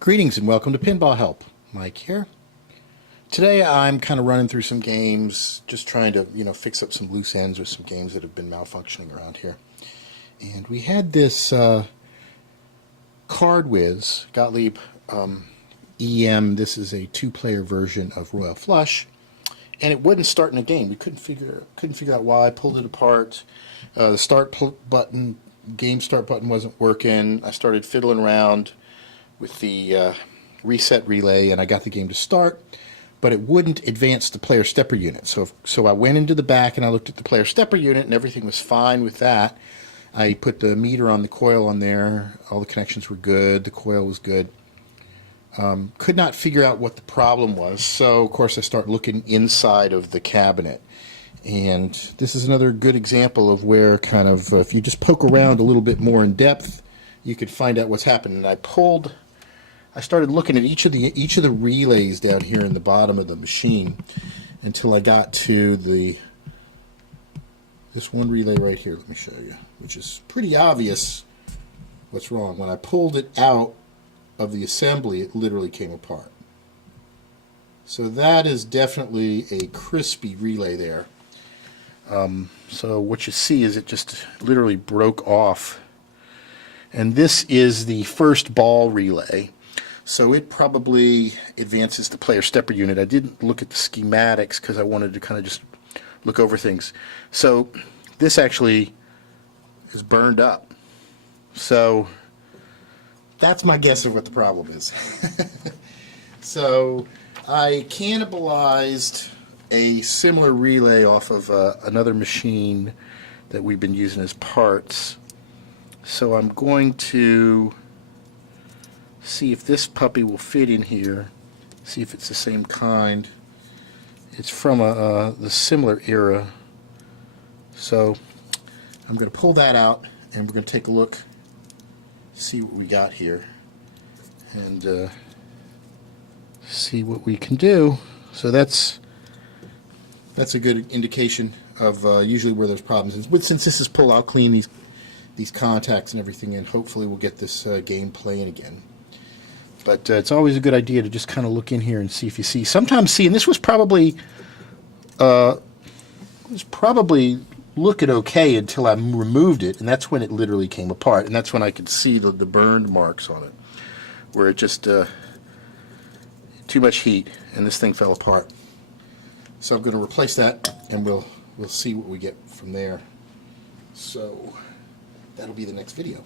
Greetings and welcome to PinballHelp. Mike here. Today I'm kind of running through some games, just trying to, fix up some loose ends with some games that have been malfunctioning around here. And we had this Card Whiz, Gottlieb EM. This is a two-player version of Royal Flush, and it wouldn't start in a game. We couldn't figure out why. I pulled it apart. The start button, game start button wasn't working. I started fiddling around with the reset relay, and I got the game to start, but it wouldn't advance the player stepper unit. So I went into the back and I looked at the player stepper unit, and everything was fine with that. I put the meter on the coil on there. All the connections were good. The coil was good. Could not figure out what the problem was, so of course I start looking inside of the cabinet. And this is another good example of where kind of if you just poke around a little bit more in depth, you could find out what's happening. And I started looking at each of the relays down here in the bottom of the machine until I got to this one relay right here. Let me show you, which is pretty obvious what's wrong. When I pulled it out of the assembly, it literally came apart. So that is definitely a crispy relay there. So what you see is it just literally broke off. And this is the first ball relay. So it probably advances the player stepper unit. I didn't look at the schematics because I wanted to kind of just look over things. So this actually is burned up. So that's my guess of what the problem is. So I cannibalized a similar relay off of another machine that we've been using as parts. So I'm going to see if this puppy will fit in here, see if it's the same kind. It's from the similar era. So I'm going to pull that out and we're going to take a look, see what we got here, and see what we can do. So that's a good indication of usually where there's problems. And since this is pull out, clean these contacts and everything, and hopefully we'll get this game playing again. But it's always a good idea to just kind of look in here and see if you see. Sometimes see, and this was probably looking okay until I removed it, and that's when it literally came apart, and that's when I could see the burned marks on it, where it just too much heat, and this thing fell apart. So I'm going to replace that, and we'll see what we get from there. So that'll be the next video.